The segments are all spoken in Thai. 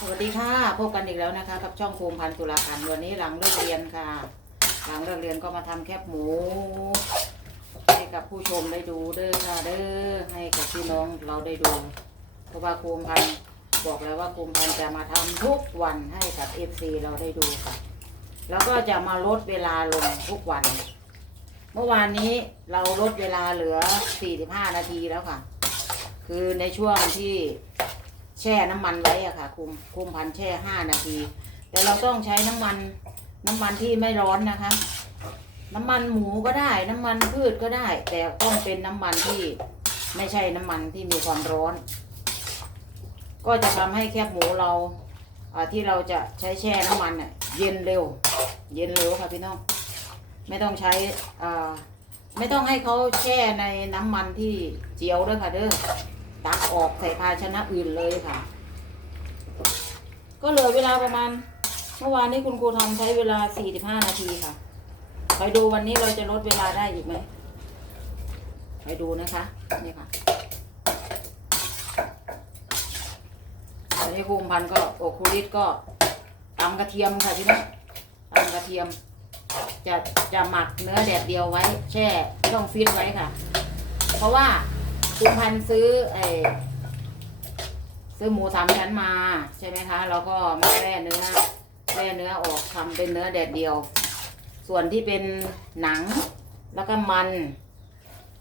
สวัสดีค่ะพบกันอีกแล้วนะคะ กับช่องโคมพันธุ์ตุลาการวันนี้หลังเลิกเรียนค่ะ หลังเลิกเรียนก็มาทำแคบหมู ให้กับผู้ชมได้ดูเด้อค่ะเด้อให้กับพี่น้องเราได้ดู เพราะว่าโคมพันธ์บอกแล้วว่าโคมพันธ์จะมาทำทุกวันให้กับเอฟซีเราได้ดูค่ะ แล้วก็จะมาลดเวลาลงทุกวัน เมื่อวานนี้เราลดเวลาเหลือ 45 นาทีแล้วค่ะ คือในช่วงที่ แช่น้ำมันไว้อะค่ะคุมคุมพันแช่ห้านาที แต่เราต้องใช้น้ำมันน้ำมันที่ไม่ร้อนนะคะ น้ำมันหมูก็ได้ น้ำมันพืชก็ได้ แต่ต้องเป็นน้ำมันที่ไม่ใช่น้ำมันที่มีความร้อน ก็จะทำให้แคบหมูเราที่เราจะใช้แช่น้ำมันเยเย็นเร็ว เย็นเร็วค่ะพี่น้อง ไม่ต้องใช้อ่าไม่ต้องให้เขาแช่ในน้ำมันที่เจียวด้วยค่ะเด้อ ตักออกใส่ภาชนะอื่นเลยค่ะ ก็เหลือเวลาประมาณ เมื่อวานนี้คุณครูทำใช้เวลา 45 นาทีค่ะ ไปดูวันนี้เราจะลดเวลาได้อีกไหม ไปดูนะคะนี่ค่ะตอนนี้ครูพันธ์ก็โอครูริสก็ตำกระเทียมค่ะพี่น้องตำกระเทียม จะจะหมักเนื้อแดดเดียวไว้ แช่ไม่ต้องฟิตไว้ค่ะ เพราะว่า คุณพันซื้อไอซื้อหมูสามชั้นมาใช่ไหมคะ แล้วก็มาแร่เนื้อแร่เนื้อออกทำเป็นเนื้อแดดเดียว ส่วนที่เป็นหนังแล้วก็มัน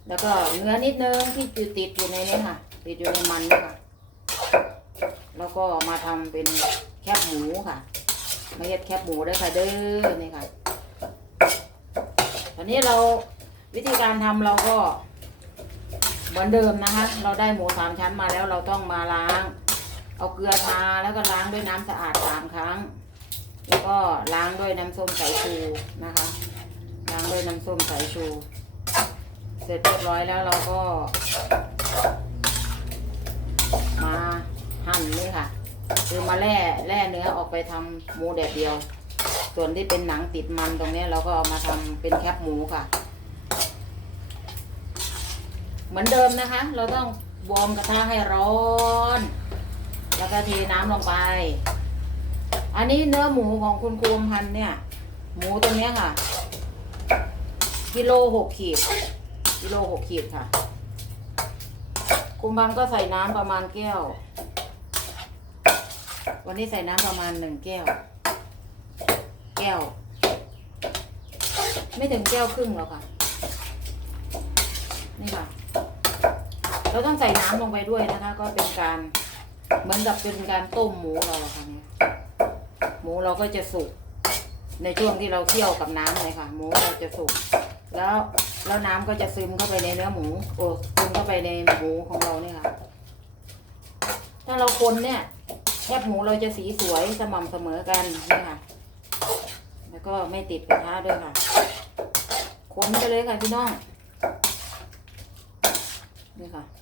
แล้วก็เนื้อนิดนึงที่ติดติดอยู่ในนี้ค่ะ ติดอยู่ในมันนี่ค่ะ แล้วก็มาทำเป็นแคบหมูค่ะมาเย็ดแคบหมูได้ค่ะเด้อนี่ค่ะตอนนี้เราวิธีการทำเราก็ เหมือนเดิมนะคะ เราได้หมูสามชั้นมาแล้วเราต้องมาล้าง เอาเกลือทาแล้วก็ล้างด้วยน้ำสะอาดสามครั้ง แล้วก็ล้างด้วยน้ำส้มสายชูนะคะ ล้างด้วยน้ำส้มสายชู เสร็จเรียบร้อยแล้วเราก็ มาหั่นนี่ค่ะ คือมาแล่แล่เนื้อออกไปทำหมูแดดเดียว ส่วนที่เป็นหนังติดมันตรงนี้เราก็เอามาทำเป็นแคบหมูค่ะ เหมือนเดิมนะคะ เราต้องวอร์มกระทะให้ร้อน แล้วก็เทน้ำลงไป อันนี้เนื้อหมูของคุณครูอมพันเนี่ย หมูตรงนี้ค่ะ กิโลหกขีด กิโลหกขีดค่ะ คุณพันก็ใส่น้ำประมาณแก้ว วันนี้ใส่น้ำประมาณหนึ่งแก้ว แก้ว ไม่ถึงแก้วครึ่งหรอกค่ะ นี่ค่ะ เราต้องใส่น้ำลงไปด้วยนะคะ ก็เป็นการเหมือนกับเป็นการต้มหมูเราค่ะเนี่ยหมูเราก็จะสุกในช่วงที่เราเคี่ยวกับน้ำเลยค่ะ หมูเราจะสุกแล้วแล้วน้ำก็จะซึมเข้าไปในเนื้อหมูโอ้ซึมเข้าไปในหมูของเราเนี่ยค่ะ ถ้าเราคนเนี่ยแคบหมูเราจะสีสวยสม่ำเสมอกันนี่ค่ะ แล้วก็ไม่ติดกระทะด้วยค่ะ คนไปเลยค่ะพี่น้องนี่ค่ะ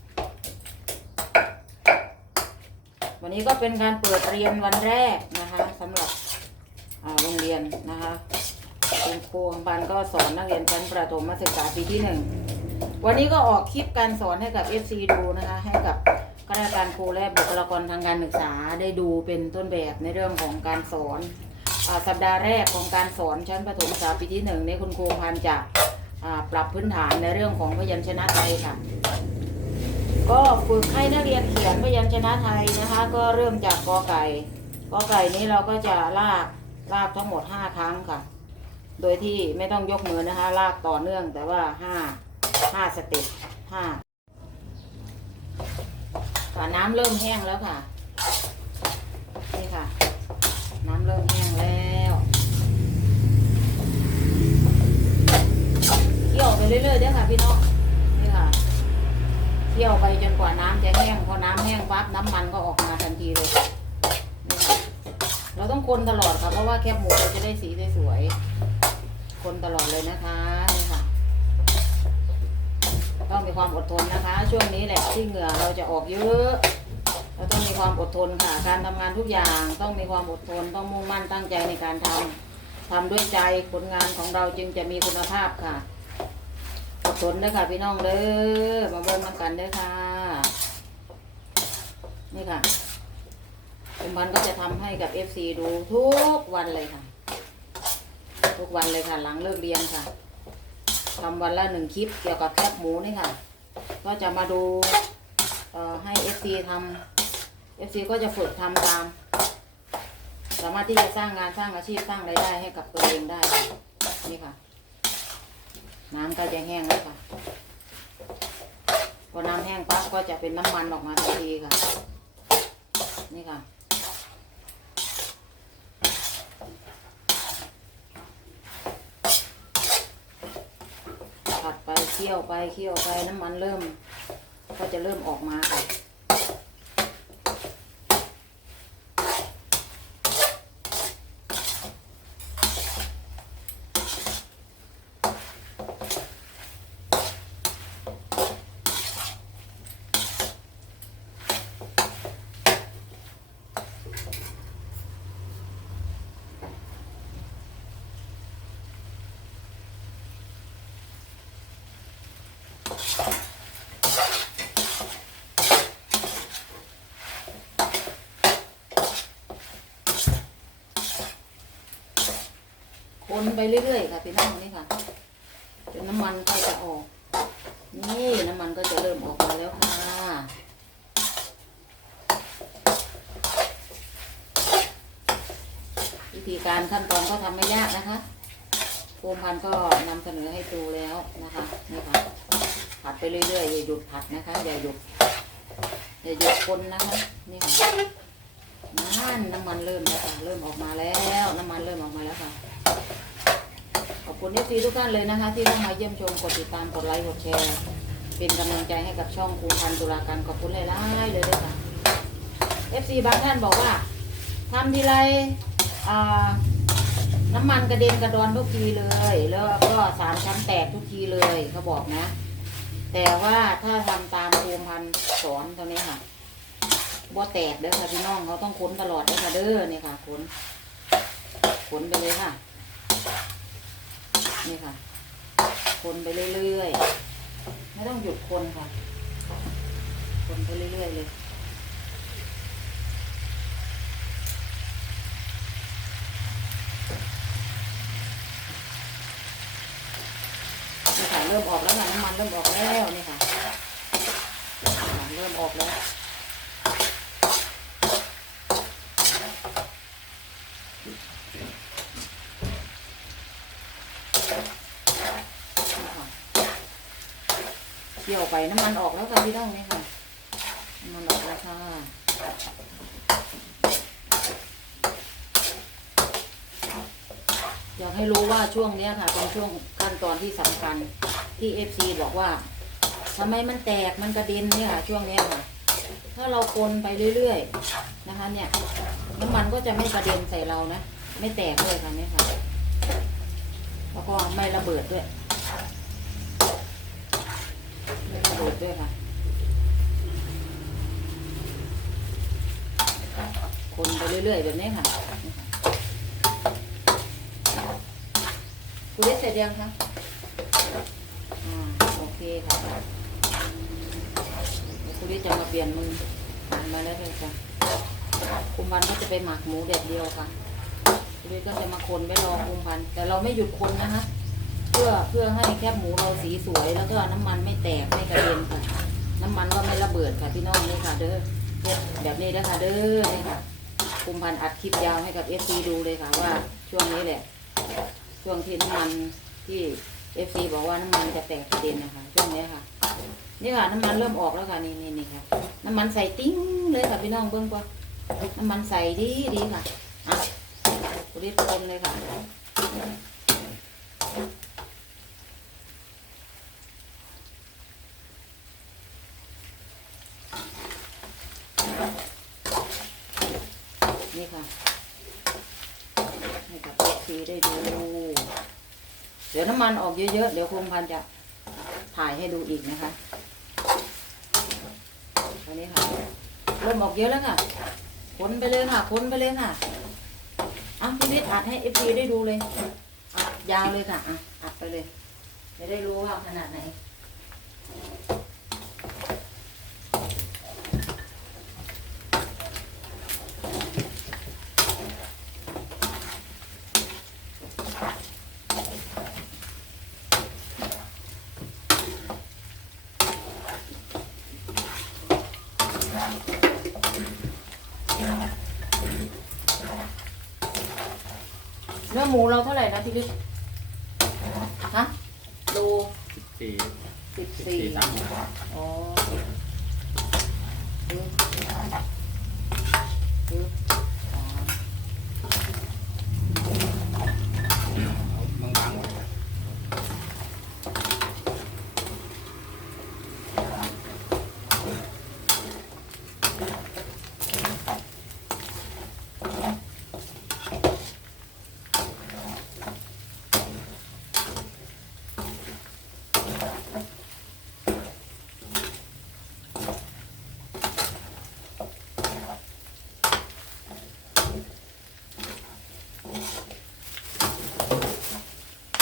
วันนี้ก็เป็นการเปิดเรียนวันแรกนะคะสำหรับโรงเรียนนะคะคุณครูของบันก็สอนนักเรียนชั้นประถมศึกษาปีที่หนึ่งวันนี้ก็ออกคลิปการสอนให้กับ FC ดูนะคะ ให้กับข้าราชการครูและบุคลากรทางการศึกษาได้ดูเป็นต้นแบบในเรื่องของการสอนอสัปดาห์แรกของการสอนชั้นประถมศึกษาปีที่หนึ่งในคุณครูพันจะปรับพื้นฐานในเรื่องของพยัญชนะไทยค่ะ ก็ฝึกให้นักเรียนเขียนพยัญชนะไทยนะคะ ก็เริ่มจากกอไก่กอไก่นี้เราก็จะลากลากทั้งหมดห้าครั้งค่ะ โดยที่ไม่ต้องยกมือนะคะ ลากต่อเนื่องแต่ว่าห้าห้าสเต็ปห้าค่ะน้ำเริ่มแห้งแล้วค่ะนี่ค่ะ น้ำเริ่มแห้งแล้วเคี่ยวไปเรื่อยๆเด้อค่ะพี่น้องนี่ค่ะ เคี่ยวไปจนกว่าน้ำจะแห้งพอน้ำแห้งปั๊บน้ำมันก็ออกมาทันทีเลยนี่ค่ะเราต้องคนตลอดค่ะเพราะว่าแคบหมูเราจะได้สีสวยๆคนตลอดเลยนะคะนี่ค่ะต้องมีความอดทนนะคะ ช่วงนี้แหละที่เหงื่อเราจะออกเยอะเราต้องมีความอดทนค่ะ การทำงานทุกอย่างต้องมีความอดทนต้องมุ่งมั่นตั้งใจในการทำทำด้วยใจผลงานของเราจึงจะมีคุณภาพค่ะ อดทนเด้อค่ะพี่น้องเด้อมาเบิ่งมากันเด้อค่ะ นี่ค่ะคุณพันก็จะทำให้กับ FC ดูทุกวันเลยค่ะ ทุกวันเลยค่ะ หลังเลิกเรียนค่ะทำวันละหนึ่งคลิปเกี่ยวกับแคบหมูนี่ค่ะ ก็จะมาดูเอ่อให้ FC ทำ FC ก็จะฝึกทำตาม สามารถที่จะสร้างงานสร้างอาชีพสร้างรายได้ให้กับตัวเองได้ นี่ค่ะ น้ำก็จะแห้งแล้วค่ะ พอน้ำแห้งปั๊บก็จะเป็นน้ำมันออกมาทันทีค่ะ นี่ค่ะ ผัดไปเคี่ยวไปเคี่ยวไปน้ำมันเริ่ม ก็จะเริ่มออกมาค่ะ คนไปเรื่อยๆค่ะพี่น้องนี่ค่ะจนน้ำมันก็จะออก นี่น้ำมันก็จะเริ่มออกมาแล้วค่ะวิธีการขั้นตอนก็ทำไม่ยากนะคะโฟมพันก็นำเสนอให้ดูแล้วนะคะนี่ค่ะผัดไปเรื่อยๆอย่าหยุดผัดนะคะอย่าหยุดอย่าหยุดคนนะคะนี่ค่ะนั่นน้ำมันเริ่มแล้วค่ะเริ่มออกมาแล้ว น้ำมันเริ่มออกมาแล้วค่ะ คุณเอฟซีทุกท่านเลยนะคะ ที่เข้ามาเยี่ยมชมกดติดตามกดไลค์กดแชร์เป็นกำลังใจให้กับช่องครูพันตุลาการขอบคุณหลายๆเลยด้วยค่ะเอฟซีบางท่านบอกว่าทำทีไรน้ำมันกระเด็นกระดอนทุกทีเลย แล้วก็สารชั้นแตกทุกทีเลยเขาบอกนะ แต่ว่าถ้าทำตามครูพันธ์สอนตรงนี้ค่ะบ่แตกเด้อค่ะพี่น้องเขาต้องค้นตลอดเด้อค่ะเด้อนี่ค่ะค้นค้นไปเลยค่ะ นี่ค่ะ คนไปเรื่อยๆ ไม่ต้องหยุดคนค่ะ คนไปเรื่อยๆเลยนี่ค่ะเริ่มออกแล้วค่ะน้ำมันเริ่มออกแล้วนี่ค่ะ เริ่มออกแล้ว เกี่ยวไปน้ำมันออกแล้วค่ะพี่น้องนี่ค่ะน้ำมันออกแล้วค่ะอยากให้รู้ว่าช่วงเนี้ยค่ะเป็นช่วงขั้นตอนที่สำคัญที่เอฟซีบอกว่าทำไมมันแตกมันกระเด็นเนี่ยค่ะช่วงเนี้ยค่ะ ถ้าเราคนไปเรื่อยๆนะคะ เนี่ยน้ำมันก็จะไม่กระเด็นใส่เรานะ ไม่แตกเลยค่ะเนี่ยค่ะแล้วก็ไม่ระเบิดด้วย ไม่ระเบิ ดด้วยค่ะ คนไปเรื่อยๆแบบนี้ค่ะคุณได้เสร็จยังคะอ่าโอเคค่ะคุณได้จะมาเปลี่ยนมือมาแล้วเลยค่ะคุมพันก็จะไปหมักหมูแดดเดียวค่ะคุณได้ก็จะมาคนไว้รอคุมพันแต่เราไม่หยุดคนนะคะ เพื่อเพื่อให้แคบหมูเราสีสวย แล้วก็น้ำมันไม่แตกไม่กระเด็นค่ะ น้ำมันก็ไม่ระเบิดค่ะพี่น้องนี่ค่ะ เด้อแบบนี้นะคะเด้อนี่ค่ะคุมพันอัดคลิปยาวให้กับเอฟซีดูเลยค่ะว่าช่วงนี้แหละ ช่วงที่น้ำมันที่เอฟซีบอกว่าน้ำมันจะแตกกระเด็นนะคะช่วงนี้ค่ะ นี่ค่ะน้ำมันเริ่มออกแล้วค่ะนี่นี่นี่ค่ะ น้ำมันใส่ติ้งเลยค่ะพี่น้องเบิ้องก่อนน้ำมันใส่ดีดีค่ะอะรีบคนเลยค่ะ นี่ ค่ะ ให้กับเอฟซีได้ดู เดี๋ยวน้ำมันออกเยอะๆ เดี๋ยวคงพันจะถ่ายให้ดูอีกนะคะอันนี้ค่ะเริ่มออกเยอะแล้วค่ะค้นไปเลยค่ะค้นไปเลยค่ะอะพี่นิดอัดให้เอฟซีได้ดูเลยอัดยาวเลยค่ะอะอัดไปเลย จะได้รู้ว่าขนาดไหนอหมูเราเท่าไหร่นะพี่ลิศฮะโล สี่สิบสิบสี่สี่สามอ๋อปึ๊บปึ๊บสาม เอาบางๆไว้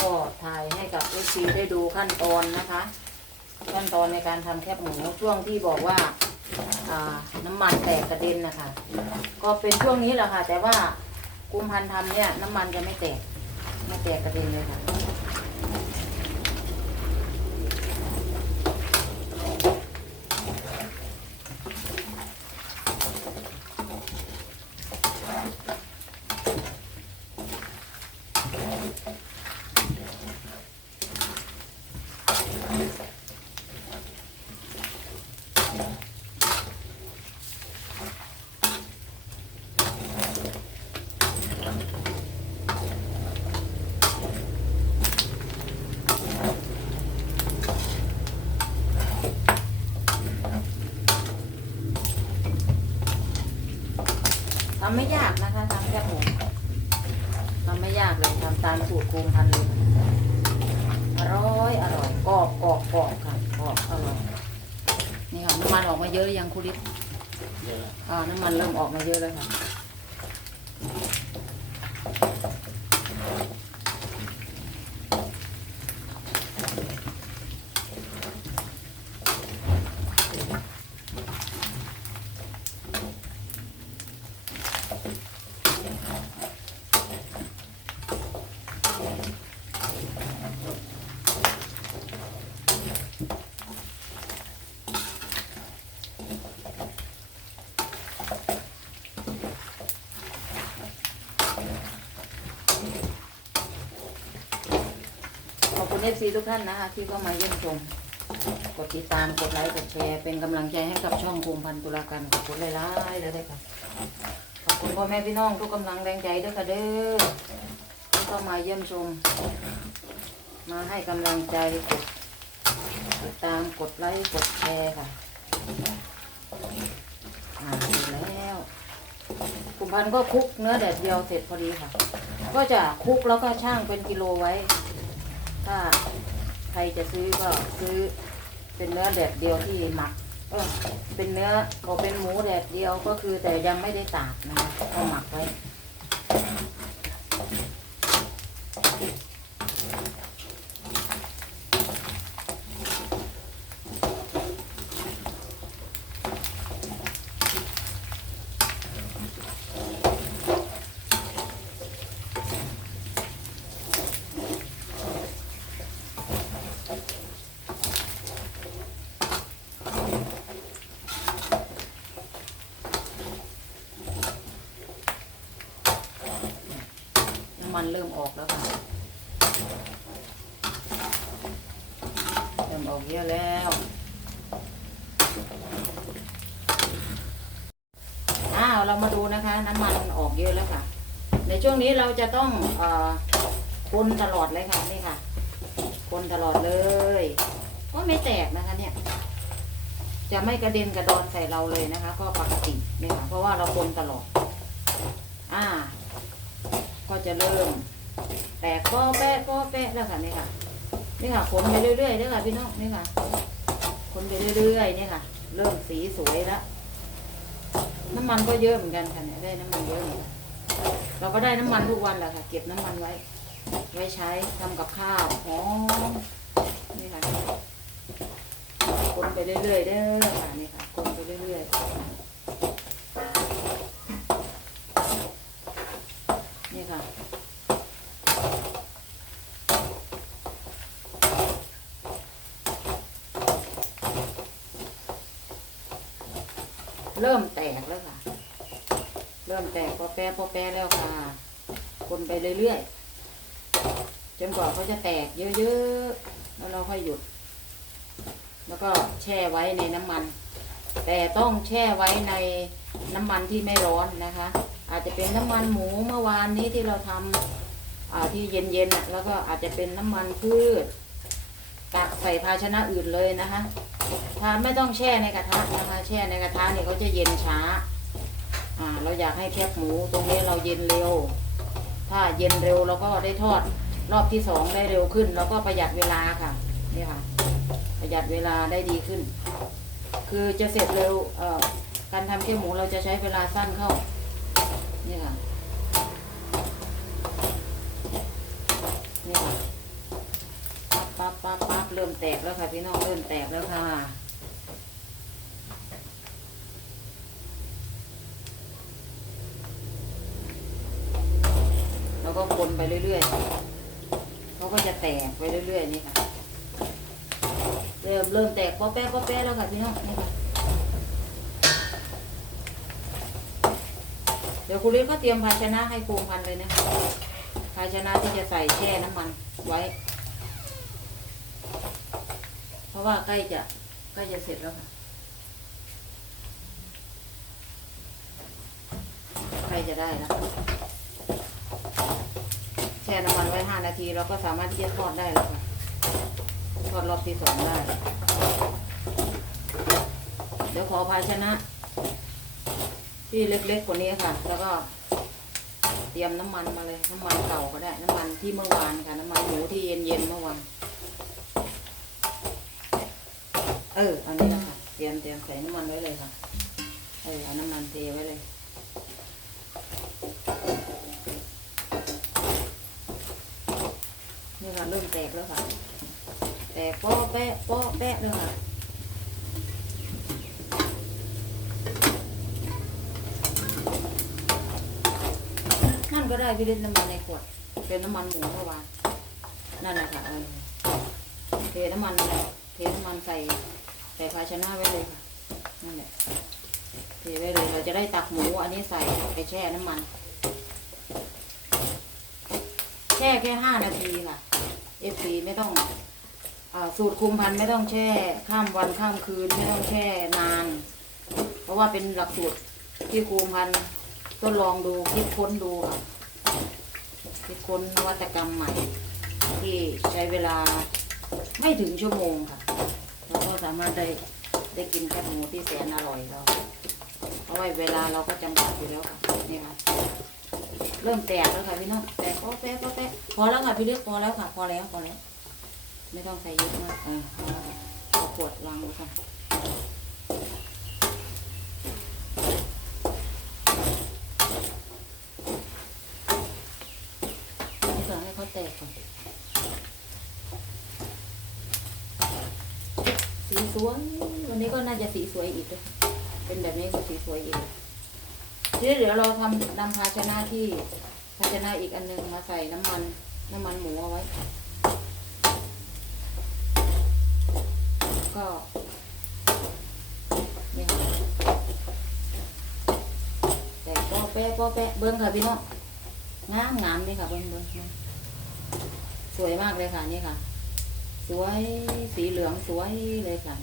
ก็ถ่ายให้กับเอฟซีได้ดู ขั้นตอนนะคะ ขั้นตอนในการทำแคบหมูช่วงที่บอกว่าอ่าน้ำมันแตกกระเด็นนะคะ ก็เป็นช่วงนี้แหละค่ะ แต่ว่ากุมพันธ์ทำเนี่ยน้ำมันจะไม่แตกไม่แตกกระเด็นเลยค่ะ ทำไม่ยากนะคะทำแคบหมูทำไม่ยากเลยทำตามสูตรครูพันธุ์เลยอร่อยอร่อยกรอบ กรอบกรอบค่ะกรอบอร่อยนี่ค่ะน้ำมันออกมาเยอะหรือยังครูลิศเยอะแล้วอ่าน้ำมันเริ่มออกมาเยอะแล้วค่ะ ซีทุกท่านนะคะที่เข้ามาเยี่ยมชม กดติดตามกดไลค์กดแชร์เป็นกำลังใจให้กับช่องภูมิพันธ์ตุลาการขอบคุณหลายๆเลยด้วยค่ะขอบคุณพ่อแม่พี่น้องทุกกำลังแรงใจด้วยค่ะเด้อที่เข้ามาเยี่ยมชม มาให้กำลังใจกดติดตามกดไลค์กดแชร์ค่ะอ่าเสร็จแล้วภูมิพันธ์ก็คลุกเนื้อแดดเดียวเสร็จพอดีค่ะ ก็จะคลุกแล้วก็ช่างเป็นกิโลไว้ ถ้า ใครจะซื้อก็ซื้อ เป็นเนื้อแดดเดียวที่หมักเออเป็นเนื้อก็เป็นหมูแดดเดียวก็คือแต่ยังไม่ได้ตากนะคะก็หมักไว้ มันเริ่มออกแล้วค่ะ เริ่มออกเยอะแล้วอ้าวเรามาดูนะคะ น้ำมันออกเยอะแล้วค่ะ ในช่วงนี้เราจะต้องเอ่อคนตลอดเลยค่ะนี่ค่ะ คนตลอดเลยก็ไม่แตกนะคะเนี่ย จะไม่กระเด็นกระดอนใส่เราเลยนะคะ ก็ปกติเนี่ยค่ะเพราะว่าเราคนตลอด อ่า จะเริ่ม แตกก็แปะก็แปะแล้วค่ะนี่ค่ะนี่ค่ะคนไปเรื่อยๆเด้อค่ะพี่น้องนี่ค่ะคนไปเรื่อยๆนี่ค่ะ เริ่มสีสวยแล้วน้ำมันก็เยอะเหมือนกันค่ะเนี่ยได้น้ำมันเยอะเหมือนกันเราก็ได้น้ำมันทุกวันแหละค่ะ เก็บน้ำมันไว้ ไว้ใช้ทำกับข้าวหอมนี่ค่ะคนไปเรื่อยๆเด้อค่ะนี่ค่ะคนไปเรื่อยๆี่ค่ะเริ่มแตกแล้วค่ะ เริ่มแตกพอแปรพอแปรแล้วค่ะ คนไปเรื่อยๆ จนกว่าเขาจะแตกเยอะๆ แล้วเราค่อยหยุด แล้วก็แช่ไว้ในน้ำมัน แต่ต้องแช่ไว้ในน้ำมันที่ไม่ร้อนนะคะ อาจจะเป็นน้ำมันหมูเมื่อวานนี้ที่เราทำอ่าที่เย็นๆนะแล้วก็อาจจะเป็นน้ำมันพืชตักใส่ภาชนะอื่นเลยนะคะทานไม่ต้องแช่ในกระทะนะคะแช่ในกระทะเนี่ยเขาจะเย็นช้าอ่าเราอยากให้แคบหมูตรงนี้เราเย็นเร็ว ถ้าเย็นเร็วเราก็ได้ทอดรอบที่สองได้เร็วขึ้น แล้วก็ประหยัดเวลาค่ะนี่ค่ะ ประหยัดเวลาได้ดีขึ้น คือจะเสร็จเร็วการทำแคบหมูเราจะใช้เวลาสั้นเข้า นี่ค่ะ นี่ค่ะปั๊บปั๊บปั๊บปั๊บเริ่มแตกแล้วค่ะพี่น้องเริ่มแตกแล้วค่ะแล้วก็คนไปเรื่อยๆเขาก็จะแตกไปเรื่อยๆนี่ค่ะ เริ่มเริ่มแตกป๊อแป๊ะป๊อแป๊ะแล้วค่ะพี่น้องนี่ค่ะ ดี๋ยวคุณลิศก็เตรียมภาชนะให้ปูพันเลยนะคะภาชนะที่จะใส่แช่น้ำมันไว้ เพราะว่าใกล้จะใกล้จะเสร็จแล้วค่ะใกล้จะได้แล้วแช่น้ำมันไว้ห้านาทีเราก็สามารถที่จะทอดได้แล้วค่ะทอดรอบที่สองได้ เดี๋ยวขอภาชนะ ที่เล็กๆกว่านี้ค่ะ แล้วก็เตรียมน้ำมันมาเลย น้ำมันเก่าก็ได้ น้ำมันที่เมื่อวานค่ะ น้ำมันหมูที่เย็นๆเมื่อวานเอออันนี้นะคะเตรียมเตรียมใส่น้ำมันไว้เลยค่ะเออเอาน้ำมันเทไว้เลยนี่ค่ะเริ่มแตกแล้วค่ะ แตกป้อแปะป้อแปะเลยค่ะ ก็ได้พี่เล่นน้ำมันในขวด เป็นน้ำมันหมูเมื่อวานนั่นแหละค่ะเทน้ำมันเทน้ำมันใส่ใส่ภาชนะไว้เลยค่ะนั่นแหละเทไว้เลยเราจะได้ตักหมูอันนี้ใส่ไปแช่น้ำมัน แช่แค่ห้านาทีค่ะเอฟซีไม่ต้องอสูตรคุมพันไม่ต้องแช่ข้ามวันข้ามคืนไม่ต้องแช่นาน เพราะว่าเป็นหลักสูตรที่คุมพันทดลองดูคิดค้นดูค่ะ ดค้นนวัตกรรมใหม่ ที่ใช้เวลาไม่ถึงชั่วโมงค่ะเราก็สามารถได้ได้กินแคบหมูที่แสนอร่อยเราเพราะว่าเวลาเราก็จำกัดอยู่แล้วค่ะนี่ค่ะเริ่มแตกแล้วค่ะพี่น้องแตกพอแป๊ะพอแป๊ะพอแล้วค่ะพี่เล็กพอแล้วค่ะ พอแล้วพอแล้ว ไม่ต้องใส่เยอะมากเออพอแล้วเอาขวดวางไว้ค่ะนี่ก่อนให้เขาแตกก่อนสีสวยวันนี้ก็น่าจะ สีสวยอีกด้วยเป็นแบบนี้ก็สีสวยอีกทีนี้เดี๋ยวเราทำนำภาชนะที่ภาชนะอีกอันหนึงมาใส่น้ำมันน้ำมันหมูเอาไว้ ก็นี่ค่ะแต่ก็แปะก็แปะเบิ้งค่ะพี่น้องงามงามนี่ค่ะเบิ้งเบิ้งสวยมากเลยค่ะนี่ค่ะ สวยสีเหลืองสวยเลยค่ะ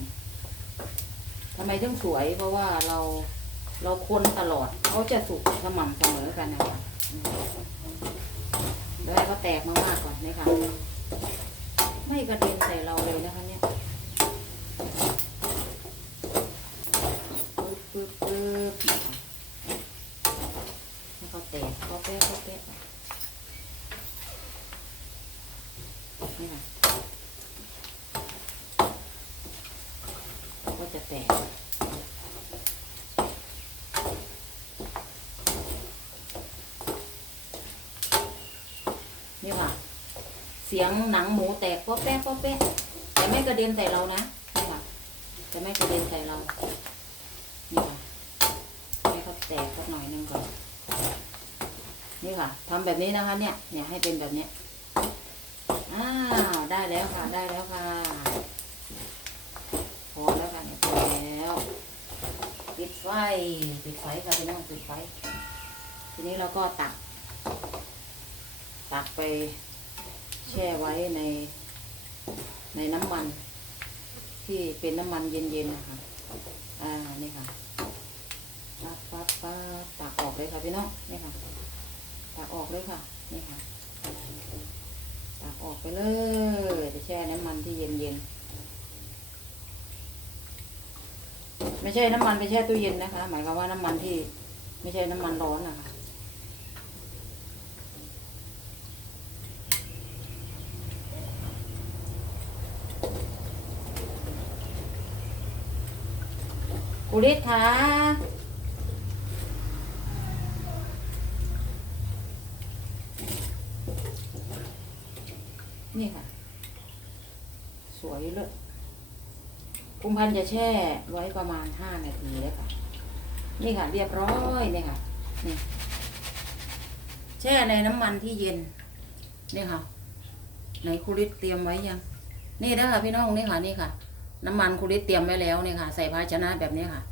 ทำไมถึงสวย เพราะว่าเราเราคนตลอดเขาจะสุกสม่ำเสมอกันนะคะแล้วก็แตกมากๆก่อนนะคะไม่กระเด็นใส่เราเลยนะคะเนี่ยปึ๊บปึ๊บปึ๊บให้เขาแตกเขาแป๊ะเขาแป๊ะนี่ค่ะก็จะแตก นี่ค่ะ เสียงหนังหมูแตกป๊อแป๊ะป๊อแป๊ะแต่ไม่กระเด็นใส่เรานะนี่ค่ะจะไม่กระเด็นใส่เรานี่ค่ะให้เขาแตกสักหน่อยนึงก่อนนี่ค่ะทำแบบนี้นะคะ เนี่ยเนี่ยให้เป็นแบบเนี้ยอ้าวได้แล้วค่ะ ได้แล้วค่ะพอแล้วค่ะเนี่ยพอแล้วปิดไฟปิดไฟค่ะพี่น้องปิดไฟ ทีนี้เราก็ตัก ตักไป แช่ไว้ในในน้ำมัน ที่เป็นน้ำมันเย็นๆนะคะ อ่า นี่ค่ะปั๊บปั๊บปั๊บตักออกเลยค่ะพี่น้อง นี่ค่ะ ตักออกเลยค่ะ นี่ค่ะ ตักออกไปเลย จะแช่น้ำมันที่เย็นๆ ไม่ใช่น้ำมันไปแช่ตู้เย็นนะคะ หมายความว่าน้ำมันที่ไม่ใช่น้ำมันร้อนนะคะ กุลิศคะนี่ค่ะ สวยเลยกุมพันจะแช่ไว้ประมาณห้านาทีแล้วค่ะ นี่ค่ะ เรียบร้อยนี่ค่ะ นี่ แช่ในน้ำมันที่เย็น นี่ค่ะไหนคุริตเตรียมไว้ยัง นี่นะคะพี่น้องนี่ค่ะนี่ค่ะ น้ำมันคุริตเตรียมไว้แล้วนี่ค่ะ ใส่ภาชนะแบบนี้ค่ะ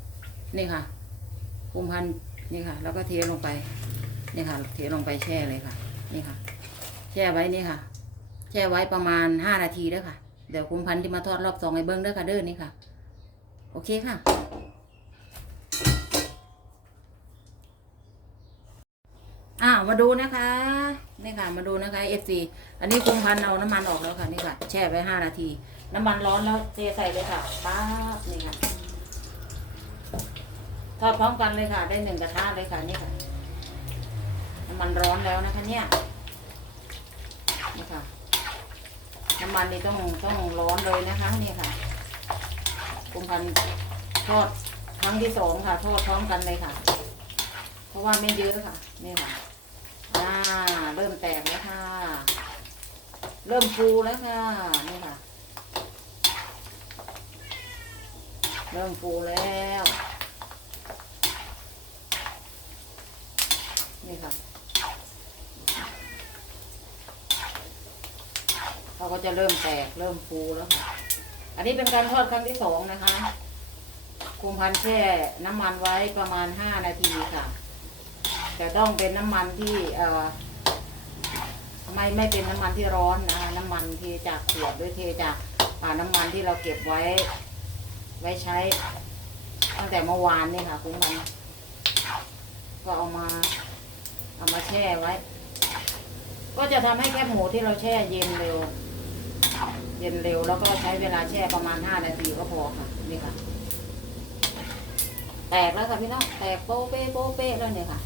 นี่ค่ะคุมพันนี่ค่ะ แล้วก็เทลงไปนี่ค่ะ เทลงไปแช่เลยค่ะ นี่ค่ะ แช่ไว้นี่ค่ะ แช่ไว้ประมาณห้านาทีด้อค่ะ เดี๋ยวคุมพันที่มาทอดรอบสองไอ้เบิ้งด้อค่ะเด้อนี่ค่ะ โอเคค่ะอ่ามาดูนะคะนี่ค่ะ มาดูนะคะ FC อันนี้คุมพันเอาน้ำมันออกแล้วค่ะนี่ค่ะ แช่ไว้ห้านาที น้ำมันร้อนแล้วเทใส่เลยค่ะป๊าบนี่ค่ะ ทอดพร้อมกันเลยค่ะ ได้หนึ่งกระทะเลยค่ะนี่ค่ะน้ำมันร้อนแล้วนะคะเนี่ยนี่ค่ะน้ำมันนี่ต้องต้องร้อนเลยนะคะนี่ค่ะคุมพันทอดครั้งที่สองค่ะ ทอดพร้อมกันเลยค่ะ เพราะว่าไม่เยอะค่ะนี่ค่ะอ่าเริ่มแตกแล้วค่ะ เริ่มฟูแล้วค่ะนี่ค่ะ เริ่มฟูแล้ว นี่ค่ะเขาก็จะเริ่มแตกเริ่มฟูแล้วค่ะ อันนี้เป็นการทอดครั้งที่สองนะคะคุมพันแช่น้ำมันไว้ประมาณห้านาทีค่ะแต่ต้องเป็นน้ำมันที่เอ่อไม่ไม่เป็นน้ำมันที่ร้อนนะคะน้ำมันเทจากขวดหรือเทจากอ่าน้ำมันที่เราเก็บไว้ ไว้ใช้ ตั้งแต่เมื่อวานนี่ค่ะคุณพันก็เอามา เอามาแช่ไว้ ก็จะทำให้แคบหมูที่เราแช่เย็นเร็ว เย็นเร็วแล้วก็ใช้เวลาแช่ประมาณห้านาทีก็พอค่ะนี่ค่ะ แตกแล้วค่ะพี่น้องแตกโป๊ะเป๊ะโป๊ะเป๊ะแล้วเนี่ยค่ะ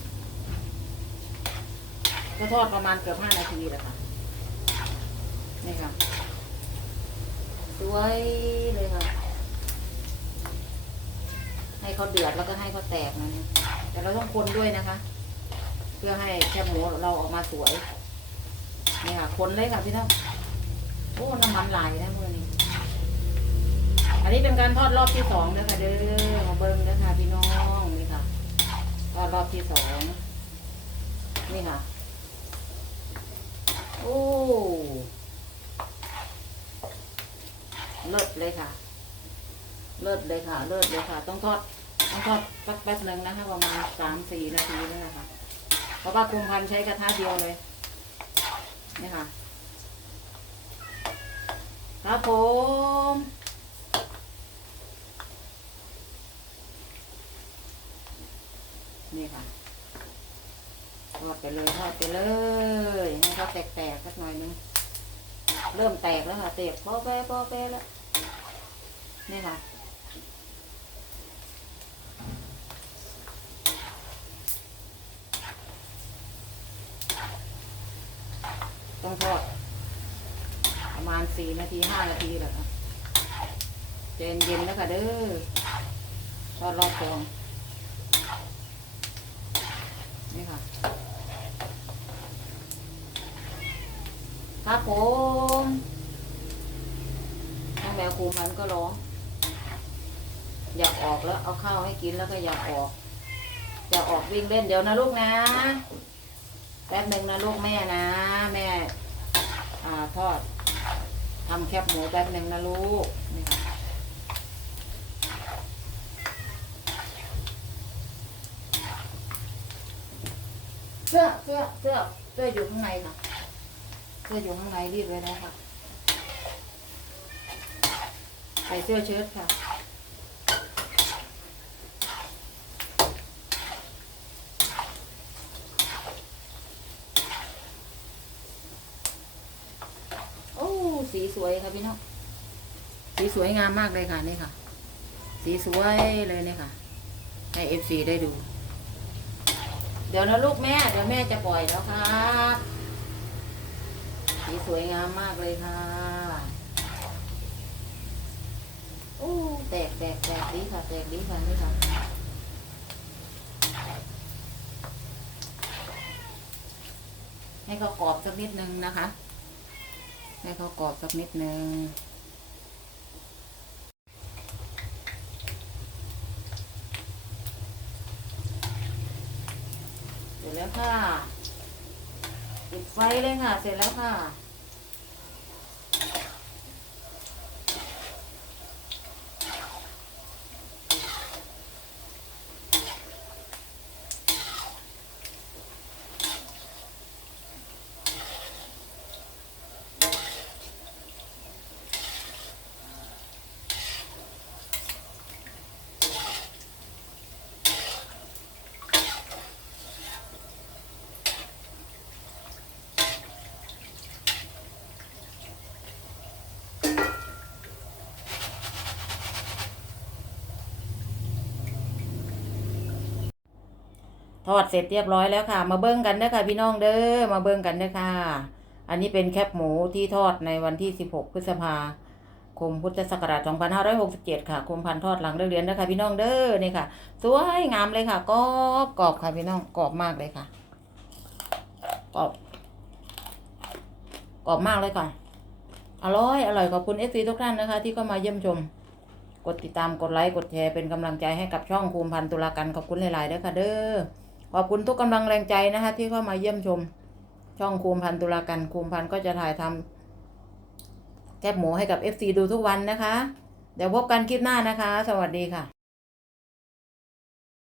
ก็ทอดประมาณเกือบห้านาทีแหละค่ะนี่ค่ะสวยเลยค่ะ ให้เขาเดือดแล้วก็ให้เขาแตกนะเนี่ยแต่เราต้องคนด้วยนะคะ พื่อให้แคบหมูเราออกมาสวย นี่ค่ะคนเลยค่ะพี่น้องโอ้น้ำมันไหลนะมือนี้ อันนี้เป็นการทอดรอบที่สองนะคะเด้อมาเบิ้งนะคะพี่น้องนี่ค่ะทอดรอบที่สองนี่ค่ะ โอ้เลิศเลยค่ะ เลิศเลยค่ะ เลิศเลยค่ะ ต้องทอด ต้องทอดสักแป๊บหนึ่งนะคะ ประมาณสามสี่นาทีนี่แหละค่ะ เพราะว่าคุมพันใช้กระทะเดียวเลยนี่ค่ะ ครับผมนี่ค่ะทอดไปเลยทอดไปเลยให้เขาแตกๆสักหน่อยนึงเริ่มแตกแล้วค่ะแตกปอแปะปอแปะแล้วนี่ค่ะ ต้องทอด ประมาณสี่นาทีห้านาทีแหละค่ะเย็นเย็นแล้วค่ะเด้อทอดรอบฟองนี่ค่ะครับผมน้องแมวคูมันก็ร้อง อยากออกแล้วเอาข้าวให้กินแล้วก็อยากออก อยากออกวิ่งเล่นเดี๋ยวนะลูกนะ แป๊บหนึ่งนะลูกแม่นะ แม่ อ่าทอดทำแคบหมูแป๊บหนึ่งนะลูกนี่ค่ะเสื้อเสื้อเสื้อเสื้ออยู่ข้างในค่ะเสื้ออยู่ข้างในรีดไว้แล้วค่ะใส่เสื้อเชิ้ตค่ะ โอ้ สวยค่ะพี่น้องสีสวยงามมากเลยค่ะนี่ค่ะ สีสวยเลยเนี่ยค่ะ ให้เอฟซีได้ดู เดี๋ยวนะลูกแม่ เดี๋ยวแม่จะปล่อยแล้วครับสีสวยงามมากเลยค่ะโอ้แตกแตกแตกดีค่ะ แตกดีค่ะนี่ค่ะให้เขากรอบสักนิดนึงนะคะ ให้เขากรอบสักนิดนึงเสร็จแล้วค่ะปิดไฟเลยค่ะ เสร็จแล้วค่ะ อดเสร็จเรียบร้อยแล้วค่ะ มาเบิ้งกันเด้อค่ะพี่น้องเด้อมาเบิ้งกันเด้อค่ะ อันนี้เป็นแคบหมูที่ทอดในวันที่ 16 พฤษภาคมพุทธศักราช2567 ค่ะคมพันทอดหลังเลิกเรียนเด้อค่ะพี่น้องเด้อนี่ค่ะ สวยงามเลยค่ะกรอบกรอบค่ะพี่น้องกรอบมากเลยค่ะกรอบกรอบมากเลยค่ะ อร่อยอร่อยขอบคุณเอฟซีทุกท่านนะคะ ที่เข้ามาเยี่ยมชม กดติดตามกดไลค์กดแชร์เป็นกำลังใจให้กับช่องภูมิพันธ์ตุลากันขอบคุณหลายๆเด้อค่ะเด้อ ขอบคุณทุกกำลังแรงใจนะคะ ที่เข้ามาเยี่ยมชม ช่องคูมพันตุลากันคูมพันก็จะถ่ายทำแคบหมูให้กับ FC ดูทุกวันนะคะ เดี๋ยวพบกันคลิปหน้านะคะ สวัสดีค่ะ